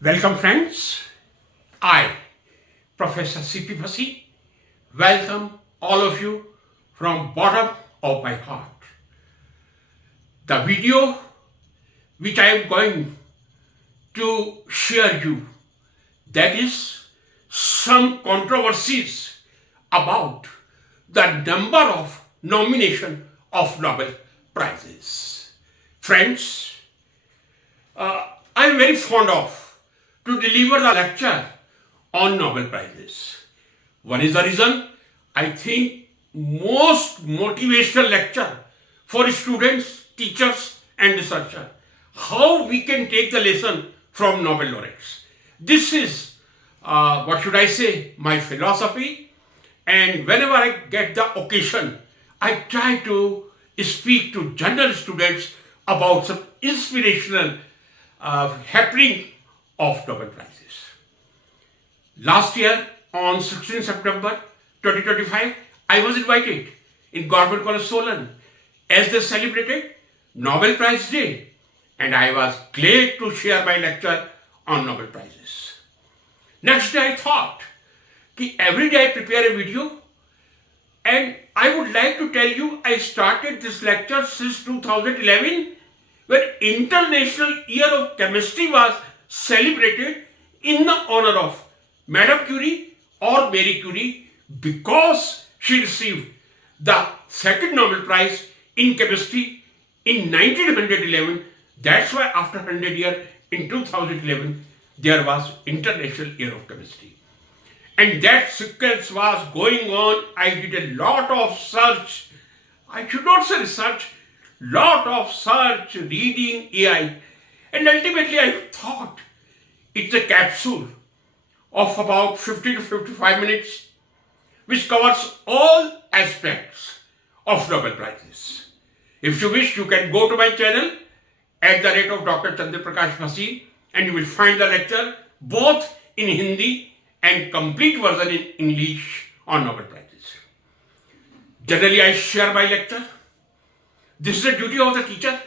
Welcome, friends. I, Professor C.P. Bhasi, welcome all of you from bottom of my heart. The video which I am going to share you, that is some controversies about the number of nomination of Nobel Prizes. Friends, I am very fond of to deliver the lecture on Nobel Prizes. One is the reason I think most motivational lecture for students, teachers, and researchers. How we can take the lesson from Nobel laureates. This is what should I say, my philosophy. And whenever I get the occasion, I try to speak to general students about some inspirational happening of Nobel Prizes. Last year, on 16 September 2025, I was invited in Government College Solan as they celebrated Nobel Prize Day, and I was glad to share my lecture on Nobel Prizes. Next day, I thought that every day I prepare a video, and I would like to tell you I started this lecture since 2011 when International Year of Chemistry was celebrated in the honor of Madame Curie or Marie Curie because she received the second Nobel Prize in Chemistry in 1911. That's why after 100 years in 2011 there was International Year of Chemistry. And that sequence was going on. I did a lot of search. I should not say research, lot of search, reading, AI. And ultimately I thought it's a capsule of about 50 to 55 minutes which covers all aspects of Nobel Prizes. If you wish, you can go to my channel at the rate of Dr. Chandra Prakash Bhasi and you will find the lecture both in Hindi and complete version in English on Nobel Prizes. Generally, I share my lecture. This is the duty of the teacher.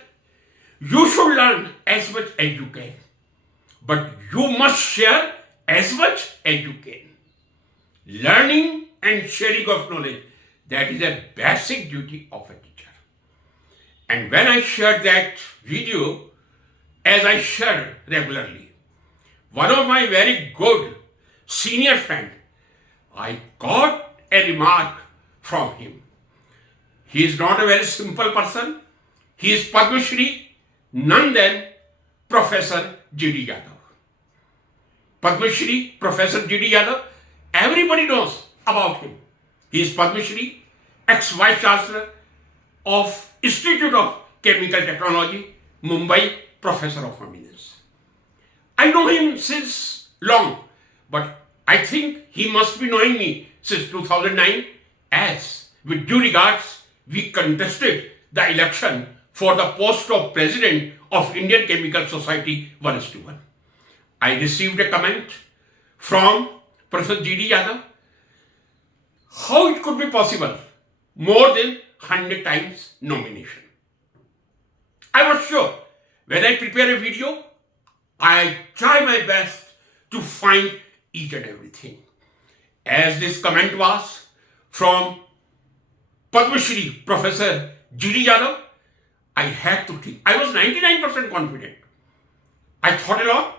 You should learn as much as you can, but you must share as much as you can. Learning and sharing of knowledge, that is a basic duty of a teacher. And when I shared that video, as I share regularly, one of my very good senior friend, I got a remark from him. He is not a very simple person. He is Padma Shri, none than Professor G.D. Yadav. Padma Shri, Professor G.D. Yadav, everybody knows about him. He is Padma Shri, ex-Vice Chancellor of Institute of Chemical Technology, Mumbai, Professor of Eminence. I know him since long, but I think he must be knowing me since 2009 as, with due regards, we contested the election for the post of President of Indian Chemical Society 1:1. I received a comment from Professor G.D. Yadav. How it could be possible? More than 100 times nomination. I was sure when I prepare a video, I try my best to find each and everything. As this comment was from Padma Shri Professor G.D. Yadav, I had to think. I was 99% confident. I thought a lot.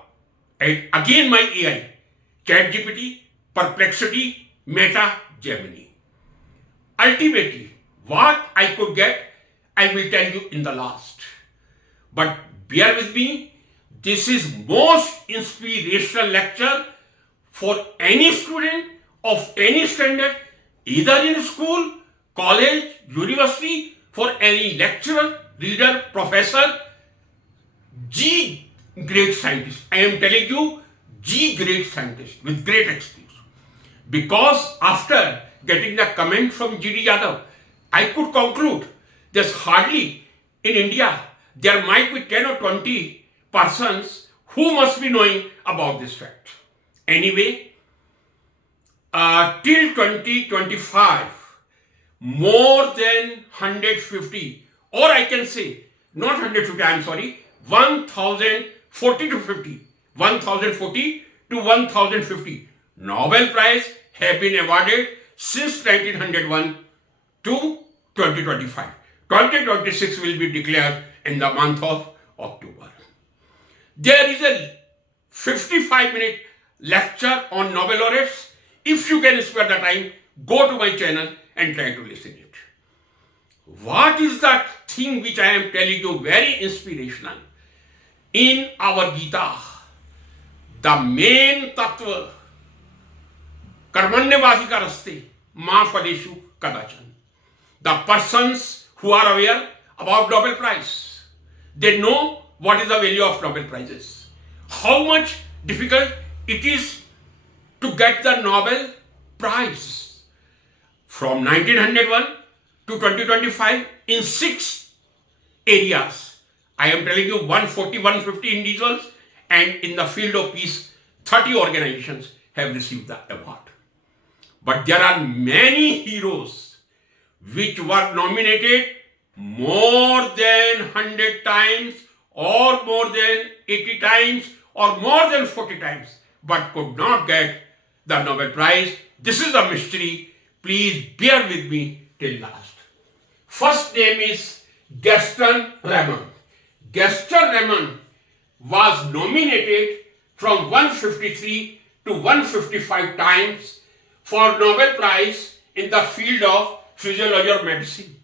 And again my AI, ChatGPT, Perplexity, Meta, Gemini. Ultimately, what I could get, I will tell you in the last. But bear with me, this is most inspirational lecture for any student of any standard, either in school, college, university, for any lecturer, reader, professor, G grade scientist. I am telling you, G grade scientist with great experience. Because after getting the comment from G.D. Yadav, I could conclude there's hardly in India, there might be 10 or 20 persons who must be knowing about this fact. Anyway, till 2025, more than 150, or I can say, not 150, I am sorry, 1040 to 50 1040 to 1050 Nobel Prize have been awarded since 1901 to 2025. 2026 will be declared in the month of October. There is a 55-minute lecture on Nobel laureates. If you can spare the time, go to my channel and try to listen it. What is that thing which I am telling you very inspirational? In our Gita, the main tattva, karmanyavadhikaraste ma phadeshu kadachan. The persons who are aware about Nobel Prize, they know what is the value of Nobel Prizes, how much difficult it is to get the Nobel Prize. From 1901 to 2025 in 6 areas. I am telling you 140, 150 individuals, and in the field of peace, 30 organizations have received the award. But there are many heroes which were nominated more than 100 times or more than 80 times or more than 40 times, but could not get the Nobel Prize. This is a mystery. Please bear with me till last. First name is Gaston Raymond. Gaston Raymond was nominated from 153 to 155 times for Nobel Prize in the field of physiology or medicine.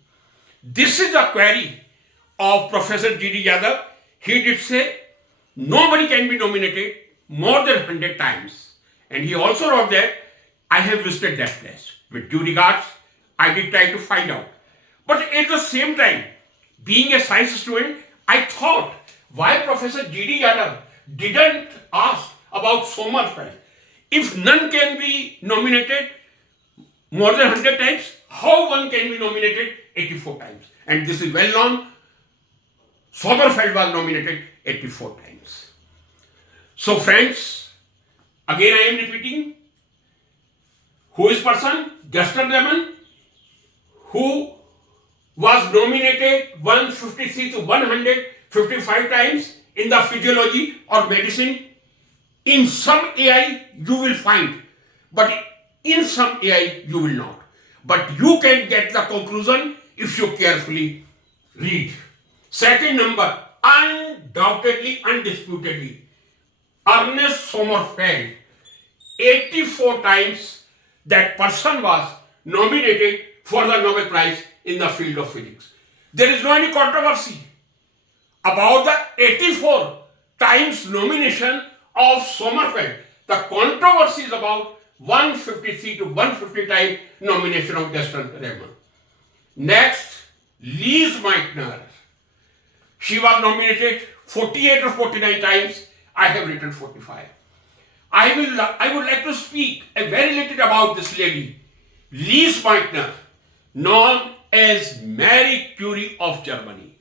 This is a query of Professor G.D. Yadav. He did say nobody can be nominated more than 100 times. And he also wrote that I have visited that place. With due regards, I did try to find out. But at the same time, being a science student, I thought why Professor G.D. Yadav didn't ask about Sommerfeld. If none can be nominated more than 100 times, how one can be nominated 84 times? And this is well known. Sommerfeld was nominated 84 times. So friends, again I am repeating, who is person? Gaston Raymond, who was nominated 153 to 155 times in the physiology or medicine. In some AI you will find, but in some AI you will not. But you can get the conclusion if you carefully read. Second number, undoubtedly, undisputedly, Ernest Sommerfeld, 84 times that person was nominated for the Nobel Prize in the field of physics. There is no any controversy about the 84 times nomination of Sommerfeld. The controversy is about 153 to 150 times nomination of Gaston Raymond. Next, Lise Meitner. She was nominated 48 or 49 times. I have written 45. I would like to speak a very little about this lady, Lise Meitner, known as Marie Curie of Germany.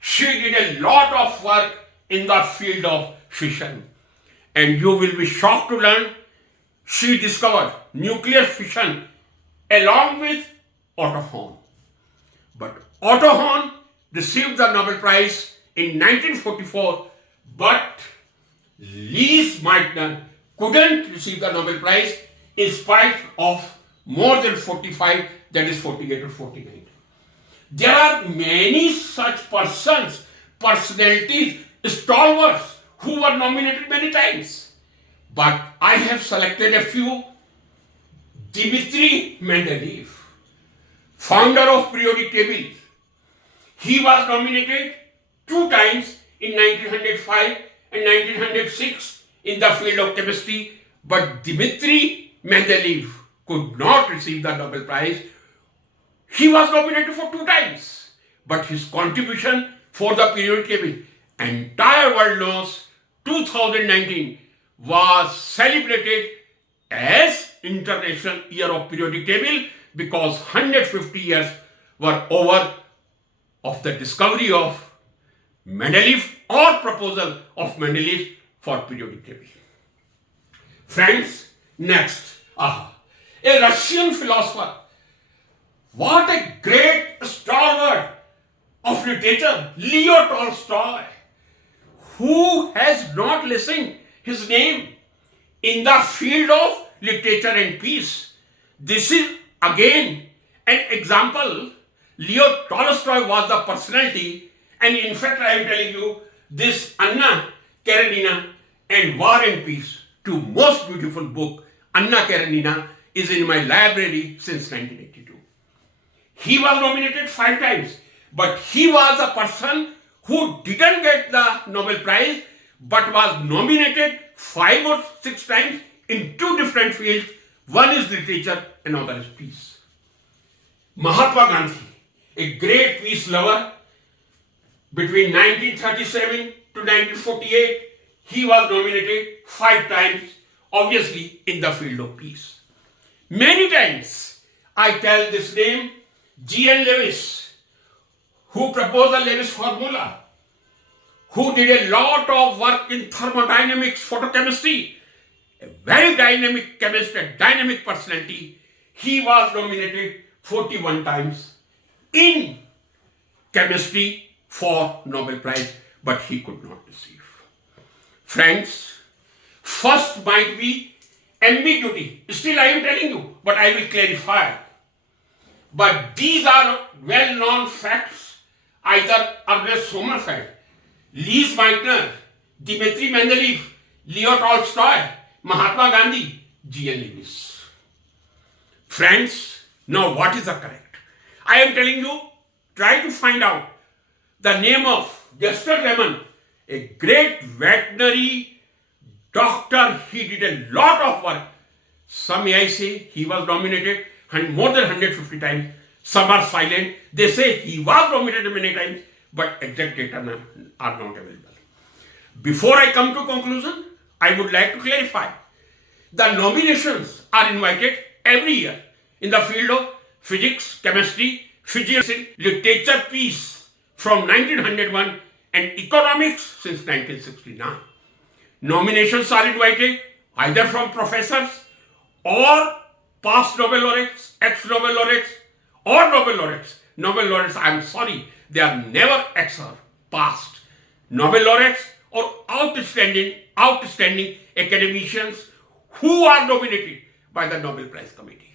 She did a lot of work in the field of fission, and you will be shocked to learn she discovered nuclear fission along with Otto Hahn. But Otto Hahn received the Nobel Prize in 1944, but Lise Meitner couldn't receive the Nobel Prize in spite of more than 45, that is 48 or 49. There are many such persons, personalities, stalwarts who were nominated many times. But I have selected a few. Dmitry Mendeleev, founder of periodic table. He was nominated 2 times in 1905 and 1906 in the field of chemistry, but Dmitry Mendeleev could not receive the Nobel Prize. He was nominated for 2 times, but his contribution for the periodic table, entire world knows, 2019 was celebrated as International Year of Periodic Table because 150 years were over of the discovery of Mendeleev or proposal of Mendeleev for periodic table. Friends, next, a Russian philosopher. What a great stalwart of literature, Leo Tolstoy, who has not listened his name in the field of literature and peace? This is again an example. Leo Tolstoy was the personality, and in fact I am telling you, this Anna Karenina and War and Peace, two most beautiful book. Anna Karenina is in my library since 1982. He was nominated 5 times, but he was a person who didn't get the Nobel Prize, but was nominated 5 or 6 times in 2 different fields. One is literature, another is peace. Mahatma Gandhi, a great peace lover, between 1937 to 1948, he was nominated 5 times, obviously in the field of peace. Many times I tell this name, G.N. Lewis, who proposed the Lewis formula, who did a lot of work in thermodynamics, photochemistry, a very dynamic chemist, a dynamic personality. He was nominated 41 times in chemistry for Nobel Prize, but he could not receive. Friends, first might be ambiguity. Still I am telling you, but I will clarify. But these are well-known facts. Either Ernest Sommerfeld, Lise Meitner, Dmitry Mendeleev, Leo Tolstoy, Mahatma Gandhi, G.N. Lewis. Friends, now what is the correct? I am telling you, try to find out the name of Gaston Lemoine, a great veterinary doctor. He did a lot of work. Some may I say he was nominated more than 150 times. Some are silent. They say he was nominated many times, but exact data are not available. Before I come to conclusion, I would like to clarify. The nominations are invited every year in the field of physics, chemistry, physics, literature, peace from 1901 and economics since 1969. Nominations are invited either from professors or past Nobel laureates, ex-Nobel laureates, or Nobel laureates. Nobel laureates, I am sorry, they are never ex or past. Nobel laureates or outstanding academicians who are nominated by the Nobel Prize Committee.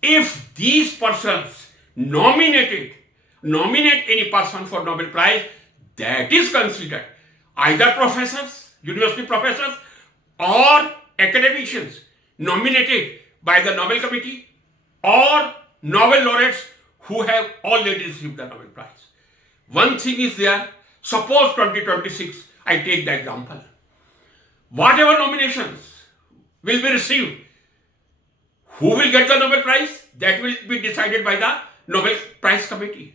If these persons nominate any person for Nobel Prize, that is considered either professors, university professors, or academicians nominated by the Nobel Committee, or Nobel laureates who have already received the Nobel Prize. One thing is there, suppose 2026, I take the example. Whatever nominations will be received, who will get the Nobel Prize? That will be decided by the Nobel Prize Committee.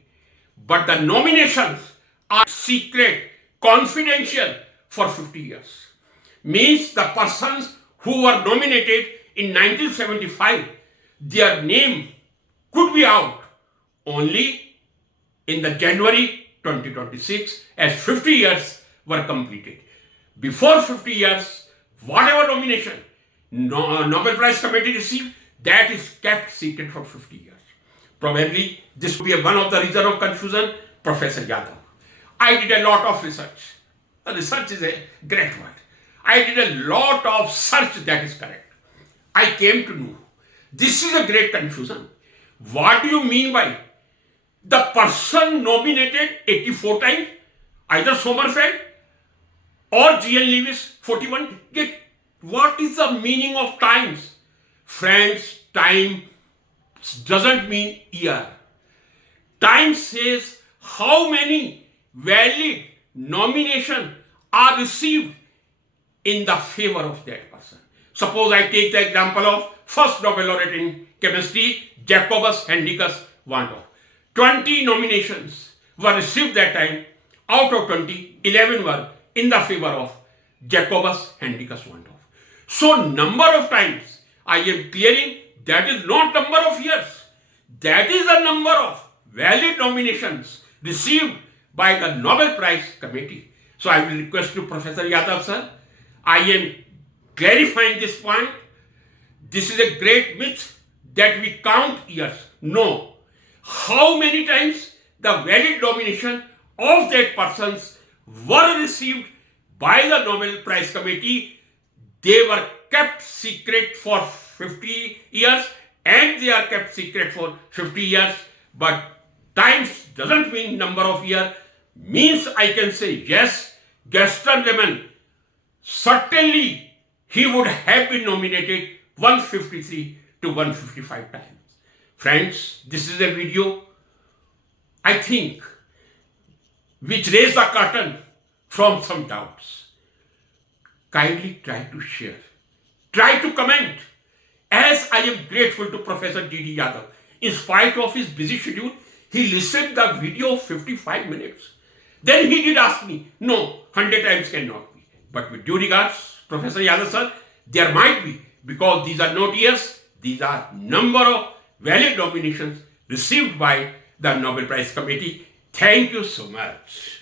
But the nominations are secret, confidential for 50 years. Means the persons who were nominated in 1975, their name could be out only in the January 2026 as 50 years were completed. Before 50 years, whatever nomination Nobel Prize Committee received, that is kept secret for 50 years. Probably this would be one of the reasons of confusion, Professor Yadav. I did a lot of research. Research is a great word. I did a lot of search, that is correct. I came to know this is a great confusion. What do you mean by the person nominated 84 times, either Sommerfeld or G.N. Lewis 41? What is the meaning of times? Friends, time doesn't mean year. Time says how many valid nominations are received in the favor of that person. Suppose I take the example of first Nobel laureate in chemistry, Jacobus Hendrikus Van 20 nominations were received that time. Out of 20, 11 were in the favor of Jacobus Hendrikus Van. So number of times I am clearing, that is not number of years. That is the number of valid nominations received by the Nobel Prize Committee. So I will request to Professor Yadav sir, I am clarifying this point. This is a great myth that we count years. No. How many times the valid nomination of that persons were received, by the Nobel Prize Committee. They were kept secret for 50 years and they are kept secret for 50 years. But times doesn't mean number of years. Means I can say yes, Gaston Lemoine, certainly he would have been nominated 153 to 155 times. Friends, this is a video, I think, which raised the curtain from some doubts. Kindly try to share, try to comment. As I am grateful to Professor D.D. Yadav, in spite of his busy schedule, he listened the video 55 minutes. Then he did ask me, no, 100 times cannot be. But with due regards, Professor Yadav sir, there might be, because these are not years, these are number of valid nominations received by the Nobel Prize Committee. Thank you so much.